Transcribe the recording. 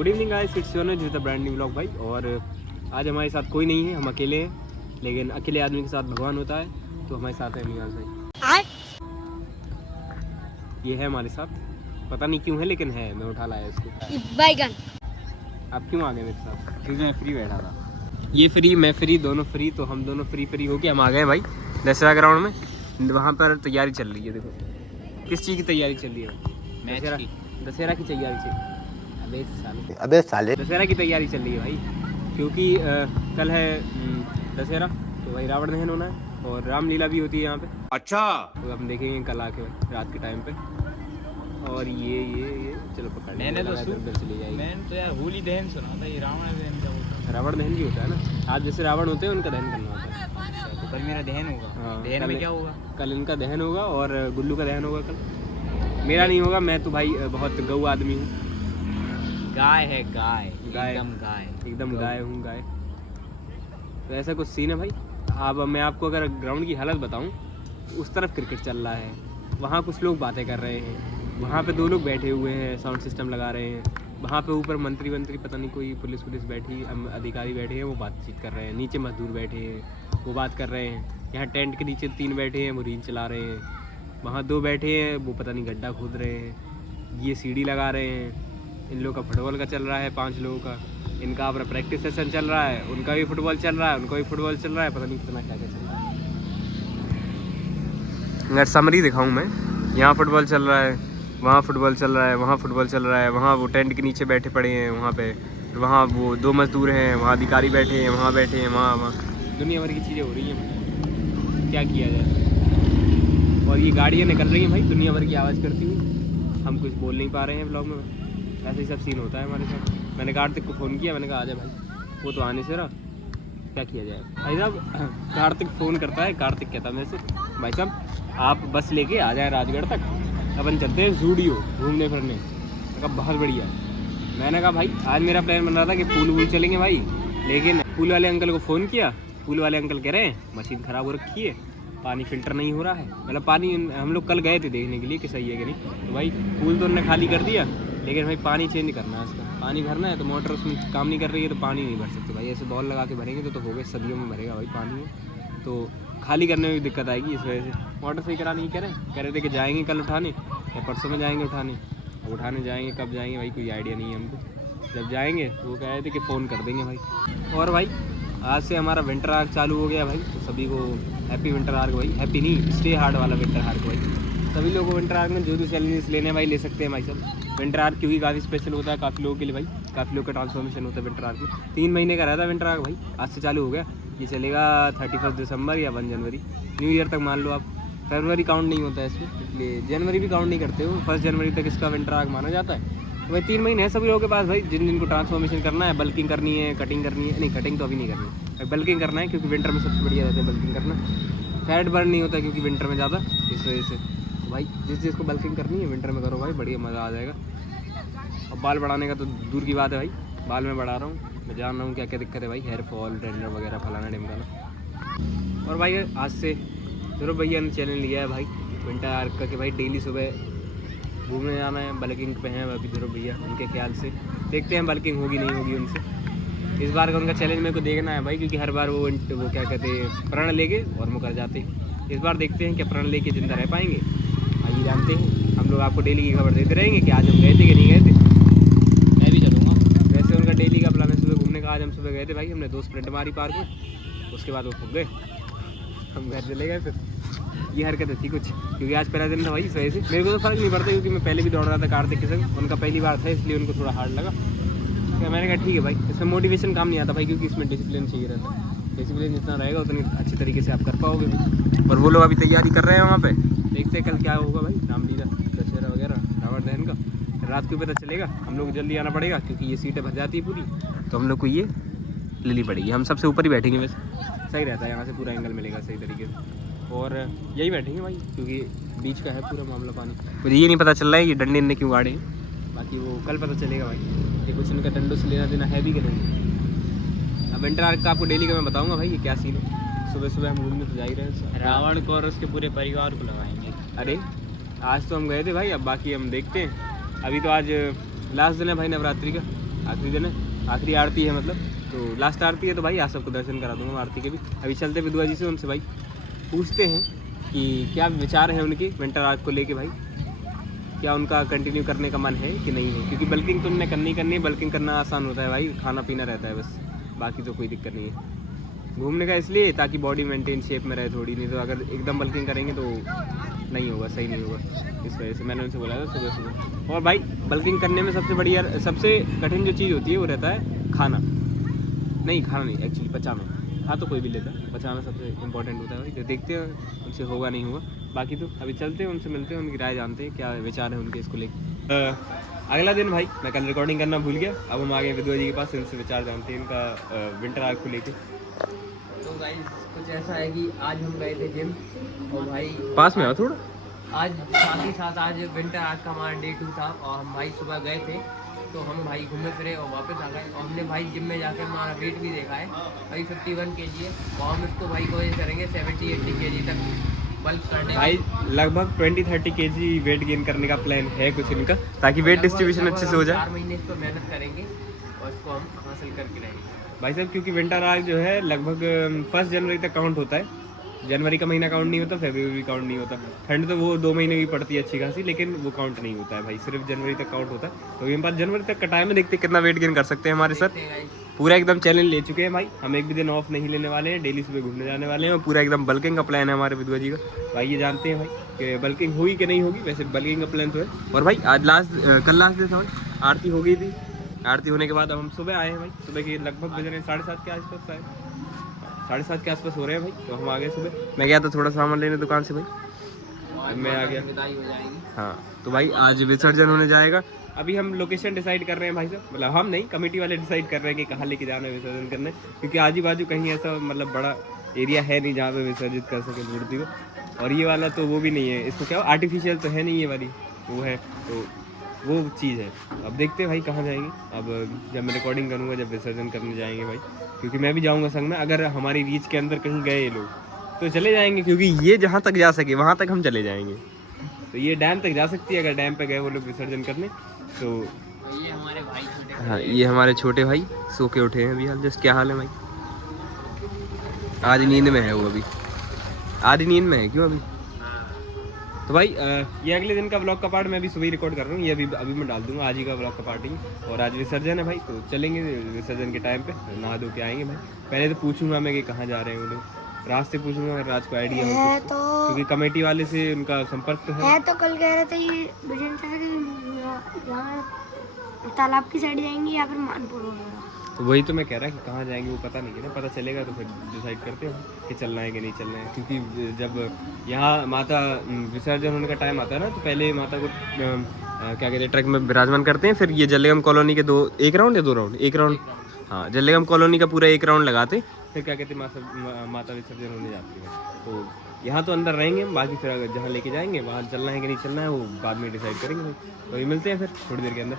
Good evening guys, it's your with the brand new vlog भाई। और आज हमारे साथ कोई नहीं है, हम अकेले हैं, लेकिन अकेले आदमी के साथ भगवान होता है, तो हमारे साथ है नियाज भाई। ये है हमारे साथ, पता नहीं क्यों है लेकिन है, मैं उठा लाया इसको। बैगन आप क्यों आ गए मेरे साथ? क्योंकि मैं फ्री बैठा था। ये फ्री, मैं फ्री, दोनों फ्री, तो हम दोनों फ्री होके हम आ गए भाई दशहरा ग्राउंड में। वहाँ पर तैयारी चल रही है, देखो किस चीज़ की तैयारी चल रही है? दशहरा की तैयारी चल रही है। अबे साले दशहरा की तैयारी चल रही है भाई, क्योंकि कल है दशहरा, तो भाई रावण दहन होना है और रामलीला भी होती है यहाँ पे। अच्छा, तो हम देखेंगे कल आके रात के टाइम पे। और ये चलो पकड़ मैंने तो चली जाएगी। मैंने तो यार होली दहन सुना था, ये रावण दहन क्या होता है? रावण दहन भी होता है ना, आज जैसे रावण होते हैं उनका दहन करना होता है। तो कल मेरा दहन होगा। हाँ, दहन में क्या होगा? कल इनका दहन होगा और गुल्लू का दहन होगा कल। मेरा नहीं होगा, मैं तो भाई बहुत गऊ आदमी हूँ। गाय है, गाय एकदम गाय हूँ, गाय। तो ऐसा कुछ सीन है भाई। अब मैं आपको अगर ग्राउंड की हालत बताऊँ, उस तरफ क्रिकेट चल रहा है, वहाँ कुछ लोग बातें कर रहे हैं, वहाँ पे 2 लोग बैठे हुए हैं साउंड सिस्टम लगा रहे हैं, वहाँ पे ऊपर मंत्री पता नहीं कोई पुलिस बैठी, अधिकारी बैठे हैं, वो बातचीत कर रहे हैं, नीचे मजदूर बैठे हैं वो बात कर रहे हैं, यहाँ टेंट के नीचे 3 बैठे हैं वो रील चला रहे हैं, वहाँ 2 बैठे हैं वो पता नहीं गड्ढा खोद रहे हैं, ये सीढ़ी लगा रहे हैं। इन लोगों का फुटबॉल का चल रहा है, 5 लोगों का, इनका अपना प्रैक्टिस सेशन चल रहा है, उनका भी फुटबॉल चल रहा है, उनका भी फुटबॉल चल रहा है, पता नहीं कितना क्या चल रहा है। अगर समरी दिखाऊं मैं, यहाँ फुटबॉल चल रहा है, वहाँ फुटबॉल चल रहा है, वहाँ फुटबॉल चल रहा है, वहाँ वो टेंट के नीचे बैठे पड़े हैं, वहाँ पे वहाँ वो 2 मजदूर हैं, वहाँ अधिकारी बैठे हैं, वहाँ बैठे हैं, वहाँ दुनिया भर की चीज़ें हो रही हैं, क्या किया जाए। और ये गाड़ियाँ निकल रही हैं भाई दुनिया भर की आवाज़ करती हुई, हम कुछ बोल नहीं पा रहे हैं ब्लॉग में। ऐसे ही सब सीन होता है हमारे साथ। मैंने कार्तिक को फ़ोन किया, मैंने कहा आजा भाई, वो तो आने से रहा, क्या किया जाए भाई साहब। कार्तिक फ़ोन करता है, कार्तिक कहता है मेरे से, भाई साहब आप बस लेके आ जाए राजगढ़ तक, अपन चलते हैं ज़ूडियो घूमने फिरने। मैंने कहा बहुत बढ़िया। मैंने कहा भाई आज मेरा प्लान बन रहा था कि पूल चलेंगे भाई, लेकिन पूल वाले अंकल को फ़ोन किया, पूल वाले अंकल कह रहे हैं मशीन ख़राब हो रखी है, पानी फ़िल्टर नहीं हो रहा है। मतलब पानी, हम लोग कल गए थे देखने के लिए कि सही है कि नहीं, तो भाई पूल तो उन्होंने खाली कर दिया, लेकिन भाई पानी चेंज करना है, उसका पानी भरना है, तो मोटर उसमें काम नहीं कर रही है, तो पानी नहीं भर सकते भाई। ऐसे बॉल लगा के भरेंगे तो हो गए, सदियों में भरेगा भाई पानी में, तो खाली करने में भी दिक्कत आएगी। इस वजह से मोटर सही कराने की कह रहे थे कि जाएंगे कल उठाने या परसों में जाएंगे उठाने। अब उठाने जाएंगे, कब जाएंगे भाई कोई आइडिया नहीं है हमको। जब जाएंगे वो कह रहे थे कि फ़ोन कर देंगे भाई। और भाई आज से हमारा विंटर आर्क चालू हो गया भाई, तो सभी को हैप्पी विंटर आर्क भाई। हैप्पी नहीं, स्टे हार्ड वाला विंटर आर्क भाई। सभी लोगों को विंटर आर्क में जो चैलेंजेस लेने भाई ले सकते हैं भाई सब। विंटर आर्क क्योंकि काफ़ी स्पेशल होता है काफ़ी लोगों के लिए भाई, काफ़ी लोग का ट्रांसफॉर्मेशन होता है विंटर आर्क में। 3 महीने का रहता है विंटर आर्क भाई, आज से चालू हो गया। ये चलेगा 31 दिसंबर या 1 जनवरी, न्यू ईयर तक मान लो आप। फरवरी काउंट नहीं होता है इसमें, इसलिए जनवरी भी काउंट नहीं करते हो। 1 जनवरी तक इसका विंटर आर्क माना जाता है। तो भाई 3 महीने हैं सभी लोगों के पास भाई, जिन जिनको ट्रांसफॉर्मेशन करना है, बल्किंग करनी है, कटिंग करनी है, नहीं कटिंग तो अभी नहीं करनी है, बल्किंग करना है, क्योंकि विंटर में सबसे बढ़िया रहता है बल्किंग करना। फैट बर्न नहीं होता क्योंकि विंटर में ज़्यादा, इस वजह से तो भाई जिस चीज़ को बल्किंग करनी है विंटर में करो भाई, बढ़िया मज़ा आ जाएगा। और बाल बढ़ाने का तो दूर की बात है भाई, बाल मैं बढ़ा रहा हूँ, मैं जान रहा हूँ क्या क्या दिक्कत है भाई, हेयर फॉल, डेंडर वगैरह, फलाना ढिमकाना। और भाई आज से ध्रुव भैया ने चैलेंज लिया है भाई विंटर आर्क का, कि भाई डेली सुबह घूमने जाना है। बल्किंग पे हैं अभी ध्रुव भैया, उनके ख्याल से देखते हैं बल्किंग होगी नहीं होगी उनसे। इस बार का उनका चैलेंज मेरे को देखना है भाई, क्योंकि हर बार वो क्या कहते हैं प्रण लेके और मुकर जाते हैं। इस बार देखते हैं क्या प्रण लेके जिंदा रह पाएंगे, आइए जानते हैं। हम लोग आपको डेली की खबर देते रहेंगे कि आज हम गए थे कि नहीं गए थे। मैं भी चलूँगा। वैसे उनका डेली का प्लान है सुबह घूमने का। आज हम सुबह गए थे भाई, हमने 2 स्प्रिंट मारी पार्क में, उसके बाद वो फूक गए, हम घर चले गए। फिर ये हरकत थी कुछ, क्योंकि आज पहला दिन था भाई, इस वजह से मेरे को तो फ़र्क नहीं पड़ता, क्योंकि मैं पहले भी दौड़ रहा था कार्तिक के संग, उनका पहली बार था इसलिए उनको थोड़ा हार्ड लगा। तो मैंने कहा ठीक है भाई, इसमें मोटिवेशन काम नहीं आता भाई, क्योंकि इसमें डिसिप्लिन चाहिए रहता है। डिसिप्लिन जितना रहेगा उतनी अच्छी तरीके से आप कर पाओगे भाई। और वो लोग अभी तैयारी कर रहे हैं वहाँ पे, देखते हैं कल क्या होगा भाई, रामलीला, दशहरा वगैरह, रावण दहन का। रात को पता चलेगा, हम लोग को जल्दी आना पड़ेगा क्योंकि ये सीटें भर जाती है पूरी, तो हम लोग को ये लेनी पड़ेगी। हम सबसे ऊपर ही बैठेंगे, वैसे सही रहता है, यहाँ से पूरा एंगल मिलेगा सही तरीके से। और यही बैठेंगे भाई, क्योंकि बीच का है पूरा मामला पानी। मुझे ये नहीं पता चल रहा है ये डंडे इनने क्यों गाड़े हैं, बाकी वो कल पता चलेगा भाई, ये कुछ इनका डंडों से लेना देना है भी कि नहीं। अब विंटर आर्क का आपको डेली का मैं बताऊँगा भाई ये क्या सीन है। सुबह सुबह हम घूमने तो जा ही रहे हैं, रावण को और उसके पूरे परिवार को लगाएंगे। अरे आज तो हम गए थे भाई, अब बाकी हम देखते हैं। अभी तो आज लास्ट दिन है भाई नवरात्रि का, आखिरी दिन है, आखिरी आरती है मतलब, तो लास्ट आरती है, तो भाई आज सबको दर्शन करा दूंगा आरती के भी। अभी चलते विधवा जी से, उनसे भाई पूछते हैं कि क्या विचार है उनके विंटर आर्क को लेके भाई, क्या उनका कंटिन्यू करने का मन है कि नहीं है, क्योंकि बल्किंग तो उन्होंने करनी करनी है। बल्किंग करना आसान होता है भाई, खाना पीना रहता है बस, बाकी तो कोई दिक्कत नहीं है। घूमने का इसलिए ताकि बॉडी मेंटेन शेप में रहे थोड़ी, नहीं तो अगर एकदम बल्किंग करेंगे तो नहीं होगा, सही नहीं होगा। इस वजह से मैंने उनसे बोला था सुबह सुबह। और भाई बल्किंग करने में सबसे बढ़िया, सबसे कठिन जो चीज़ होती है वो रहता है खाना नहीं, एक्चुअली पचाना। खा तो कोई भी लेता है, पचाना सबसे इंपॉर्टेंट होता है भाई। तो देखते हैं उनसे होगा नहीं होगा, बाकी तो अभी चलते हैं उनसे मिलते हैं, उनकी राय जानते हैं क्या विचार है उनके इसको लेकर। अगला दिन भाई मैं कल रिकॉर्डिंग करना भूल गया, अब हम आ गए विधवा जी के पास, इनसे विचार जानते हैं इनका विंटर आर्क को लेके। तो गाइस कुछ ऐसा है कि आज हम गए थे जिम, और भाई पास में आओ थोड़ा। आज साथ ही साथ आज विंटर आर्क का हमारा डे 2 था, और हम भाई सुबह गए थे, तो हम भाई घूमे फिरे और वापस आ गए। और हमने भाई जिम में जाकर हमारा वेट भी देखा है भाई, 51 kg है, और हम इसको भाई कोशिश करेंगे 70-80 kg तक बल्क करने भाई लगभग 20-30 kg वेट गेन करने का प्लान है कुछ इनका, ताकि वेट डिस्ट्रीब्यूशन अच्छे से हो जाए। 4 महीने इस पर मेहनत करेंगे और इसको हम हासिल करके रहेंगे भाई साहब, क्योंकि विंटर आर्क जो है लगभग 1 जनवरी तक काउंट होता है। जनवरी का महीना काउंट नहीं होता, फरवरी भी काउंट नहीं होता। ठंड तो वो 2 महीने भी पड़ती है अच्छी खासी, लेकिन वो काउंट नहीं होता है भाई, सिर्फ जनवरी तक काउंट होता है। तो ये बात जनवरी तक का टाइम है, देखते हैं कितना वेट गेन कर सकते हैं हमारे सर। पूरा एकदम चैलेंज ले चुके हैं भाई, हम एक भी दिन ऑफ नहीं लेने वाले हैं, डेली सुबह घूमने जाने वाले हैं, और पूरा एकदम बल्किंग का प्लान है हमारे विधवा जी का। भाई ये जानते हैं भाई कि बल्किंग हुई कि नहीं होगी, वैसे बल्किंग का प्लान तो है। और भाई आज कल लास्ट डे था भाई, आरती हो गई थी। आरती होने के बाद अब हम सुबह आए हैं भाई, सुबह के लगभग बज रहे हैं 7:30 के आसपास आए, 7:30 के आसपास हो रहे हैं भाई। तो हम आ गए सुबह, मैं गया था थोड़ा सामान लेने दुकान से भाई, अब मैं आ गया। विदाई हो जाएगी। हाँ तो भाई आज विसर्जन होने जाएगा। अभी हम लोकेशन डिसाइड कर रहे हैं भाई साहब, मतलब हम नहीं, कमेटी वाले डिसाइड कर रहे हैं कि कहाँ लेके जाना है विसर्जन करने, क्योंकि आजू बाजू कहीं ऐसा मतलब बड़ा एरिया है नहीं जहाँ पे विसर्जित कर सके मूर्ति को। और ये वाला तो वो भी नहीं है, इसको क्या आर्टिफिशियल तो है नहीं ये वाली, वो है तो वो चीज़ है। अब देखते हैं भाई कहाँ जाएंगे, अब जब मैं रिकॉर्डिंग करूँगा जब विसर्जन करने जाएंगे भाई, क्योंकि मैं भी जाऊँगा संग में। अगर हमारी रीच के अंदर कहीं गए ये लोग तो चले जाएंगे, क्योंकि ये जहाँ तक जा सके वहाँ तक हम चले जाएंगे। तो ये डैम तक जा सकती है, अगर डैम पे गए वो लोग विसर्जन करने तो। ये हमारे भाई छोटे, हाँ ये हमारे छोटे भाई सो के उठे हैं अभी हाल जस्ट। क्या हाल है भाई? आज नींद में है वो, अभी आज नींद में है क्यों अभी? तो भाई ये अगले दिन का ब्लॉग का पार्ट मैं अभी सुबह ही रिकॉर्ड कर रहा हूँ, ये अभी मैं डाल दूंगा आज ही का ब्लॉग का पार्ट ही। और आज विसर्जन है भाई, तो चलेंगे विसर्जन के टाइम पे, नहा धो के आएंगे भाई। पहले तो पूछूंगा मैं कि कहाँ जा रहे हैं वो लोग, रास्ते पूछूंगा अगर राज को आइडिया हो तो, क्योंकि कमेटी वाले से उनका संपर्क तो है। तो कल कह रहे थे ये यहाँ तालाब की साइड जाएंगे या फिर मानपुर वगैरह। तो वही तो मैं कह रहा कि कहाँ जाएंगे वो पता नहीं है ना, पता चलेगा तो फिर डिसाइड करते हैं कि चलना है कि नहीं चलना है। क्योंकि जब यहाँ माता विसर्जन होने का टाइम आता है ना, तो पहले माता को क्या कहते हैं ट्रक में विराजमान करते हैं, फिर ये जलेगम कॉलोनी के 1 राउंड या 2 राउंड, 1 राउंड, हाँ जलेगम कॉलोनी का पूरा 1 राउंड लगाते, फिर क्या कहते हैं माता विसर्जन होने जाती है। तो यहाँ तो अंदर रहेंगे, बाकी फिर अगर जहाँ लेके जाएंगे वहाँ चलना है कि नहीं चलना है वो बाद में डिसाइड करेंगे। तो ये मिलते हैं फिर थोड़ी देर के अंदर।